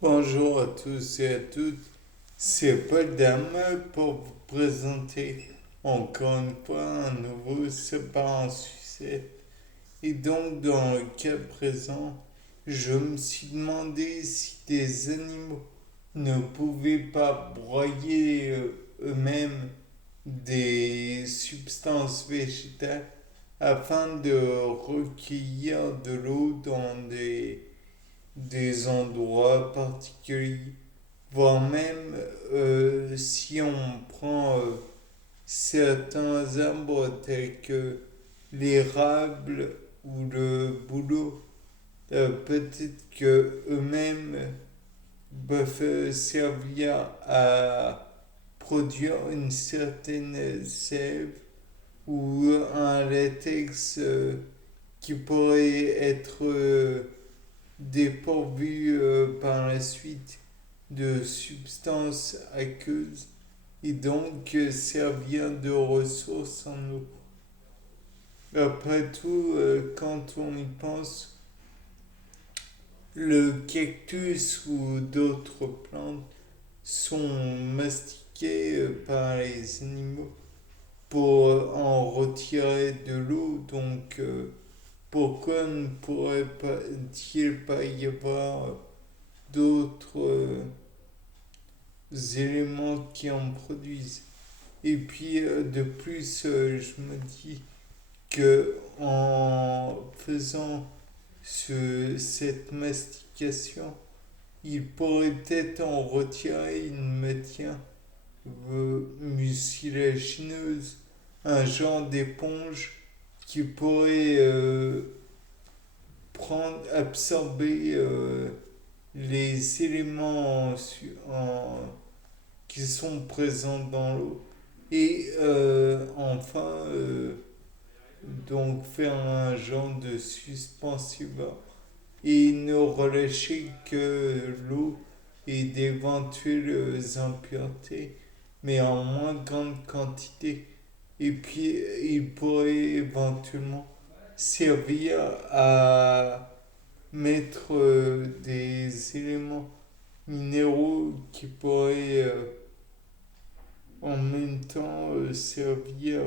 Bonjour à tous et à toutes, c'est Paul Dame pour vous présenter encore une fois un nouveau C'est pas un succès. Et donc dans le cas présent, je me suis demandé si des animaux ne pouvaient pas broyer eux-mêmes des substances végétales afin de recueillir de l'eau dans des endroits particuliers, voire même si on prend certains arbres tels que l'érable ou le bouleau, peut-être que eux-mêmes peuvent servir à produire une certaine sève ou un latex qui pourrait être dépourvu par la suite de substances aqueuses et donc servir de ressource en eau. Après tout, quand on y pense, le cactus ou d'autres plantes sont mastiquées par les animaux pour en retirer de l'eau. Donc, pourquoi ne pourrait-il pas y avoir d'autres éléments qui en produisent? Et puis, de plus, je me dis que en faisant cette mastication, il pourrait peut-être en retirer une matière mucilagineuse, un genre d'éponge qui pourrait absorber les éléments qui sont présents dans l'eau et enfin donc faire un genre de suspensiva et ne relâcher que l'eau et d'éventuelles impuretés, mais en moins grande quantité. Et puis, il pourrait éventuellement servir à mettre des éléments minéraux qui pourraient en même temps servir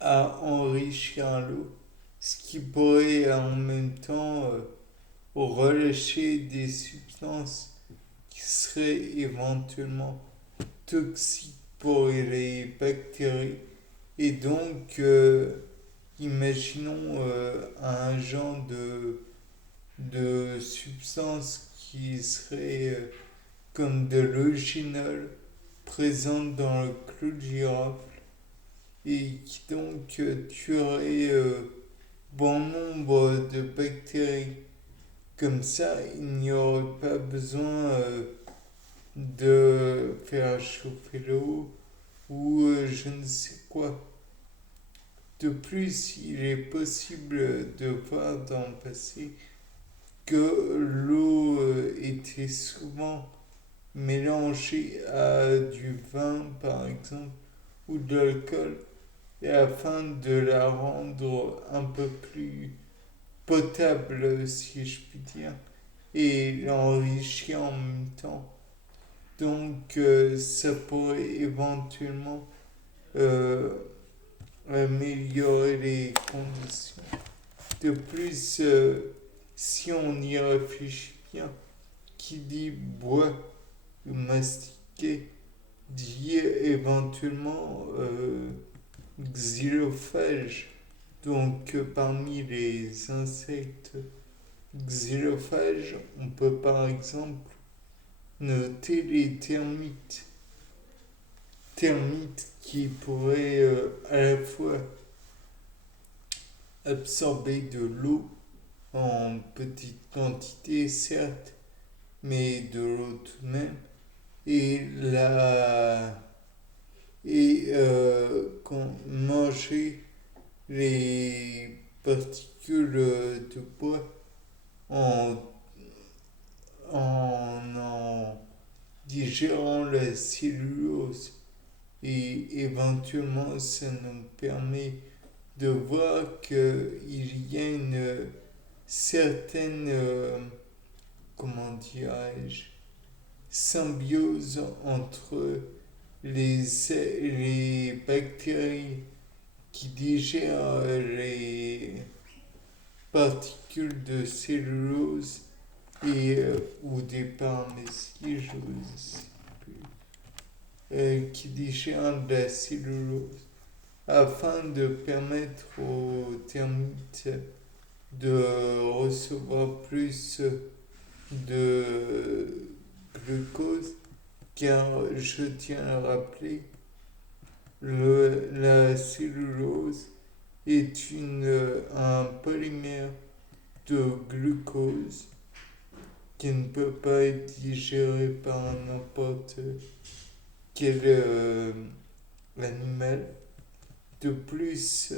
à enrichir l'eau, ce qui pourrait en même temps relâcher des substances qui seraient éventuellement toxiques pour les bactéries. Et donc, imaginons un genre de substance qui serait comme de l'eugénol présente dans le clou de girofle et qui donc tuerait bon nombre de bactéries. Comme ça, il n'y aurait pas besoin de faire chauffer l'eau ou je ne sais quoi. De plus, il est possible de voir dans le passé que l'eau était souvent mélangée à du vin, par exemple, ou de l'alcool, et afin de la rendre un peu plus potable, si je puis dire, et l'enrichir en même temps. Donc, ça pourrait éventuellement euh, améliorer les conditions. De plus, si on y réfléchit bien, qui dit bois ou mastiquer dit éventuellement xylophage. Donc, parmi les insectes xylophages, on peut par exemple noter les termites. Termites qui pourraient à la fois absorber de l'eau en petite quantité, certes, mais de l'eau tout de même, et manger les particules de bois en, en digérant la cellulose. Et éventuellement, ça nous permet de voir qu'il y a une certaines, comment dirais-je, symbioses entre les bactéries qui digèrent les particules de cellulose et ou des paramécies, je sais plus, qui digèrent de la cellulose afin de permettre aux termites de recevoir plus de glucose, car je tiens à rappeler, la cellulose est un polymère de glucose qui ne peut pas être digéré par n'importe quel animal. De plus,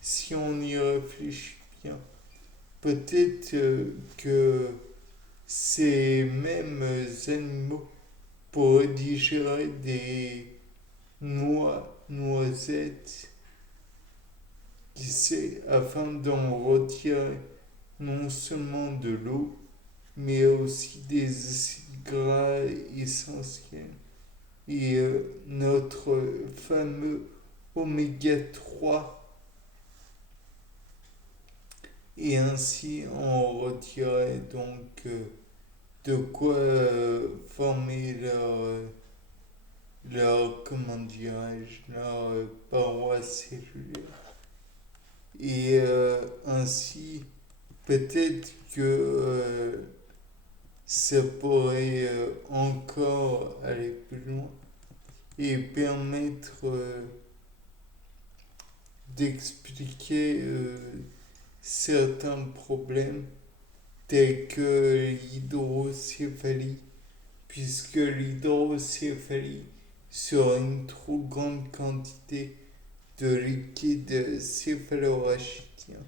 si on y réfléchit bien, peut-être que ces mêmes animaux pourraient digérer des noisettes, qui sait, afin d'en retirer non seulement de l'eau, mais aussi des acides gras essentiels et notre fameux oméga 3, et ainsi on retirait donc de quoi former comment dirais-je, leur paroi cellulaire. Et ainsi, peut-être que ça pourrait encore aller plus loin et permettre d'expliquer certains problèmes tels que l'hydrocéphalie, puisque l'hydrocéphalie serait une trop grande quantité de liquide céphalorachidien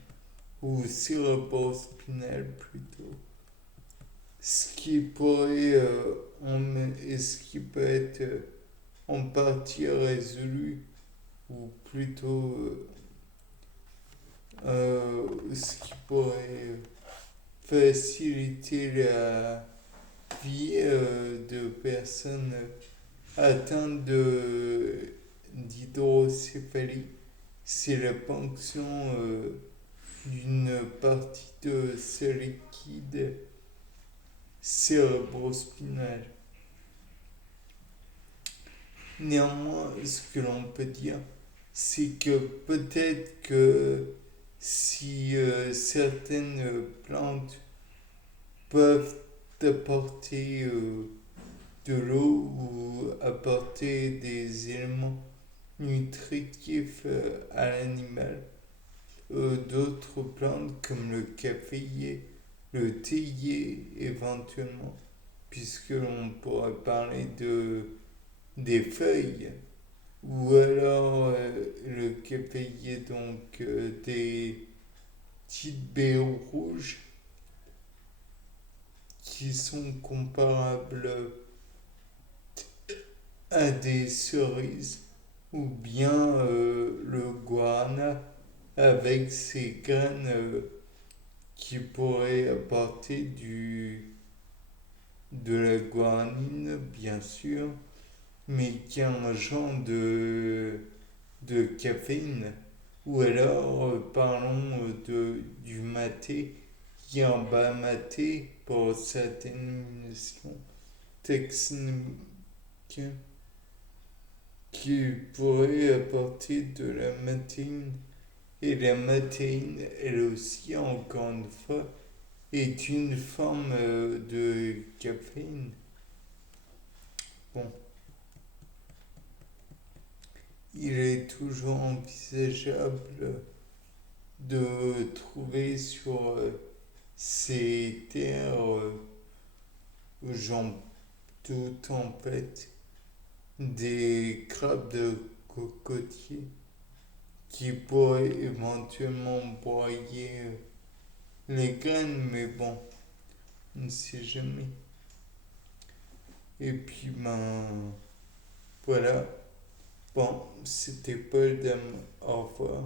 ou cérébrospinal plutôt, ce qui pourrait ce qui peut être en partie résolu, ou plutôt ce qui pourrait faciliter la vie de personnes atteintes d'hydrocéphalie, c'est la ponction d'une partie de ce liquide cérébrospinal. Néanmoins, ce que l'on peut dire, c'est que peut-être que si certaines plantes peuvent apporter de l'eau ou apporter des éléments nutritifs à l'animal, d'autres plantes comme le caféier, le théier éventuellement, puisque l'on pourrait parler des feuilles, ou alors le caféier, donc des petites baies rouges qui sont comparables à des cerises, ou bien le guarana avec ses graines qui pourraient apporter de la guanine, bien sûr, mais qui a un genre de caféine. Ou alors, parlons du maté, qui est un bas maté pour certaines munitions taxonomiques qui pourrait apporter de la matéine. Et la matéine, elle aussi, encore une fois, est une forme de caféine. Bon, il est toujours envisageable de trouver sur ces terres, j'en doute en fait, des crabes de cocotier qui pourraient éventuellement broyer les graines, mais bon, on ne sait jamais. Et puis, ben, voilà. Bon, c'était Paul Dame. Au revoir.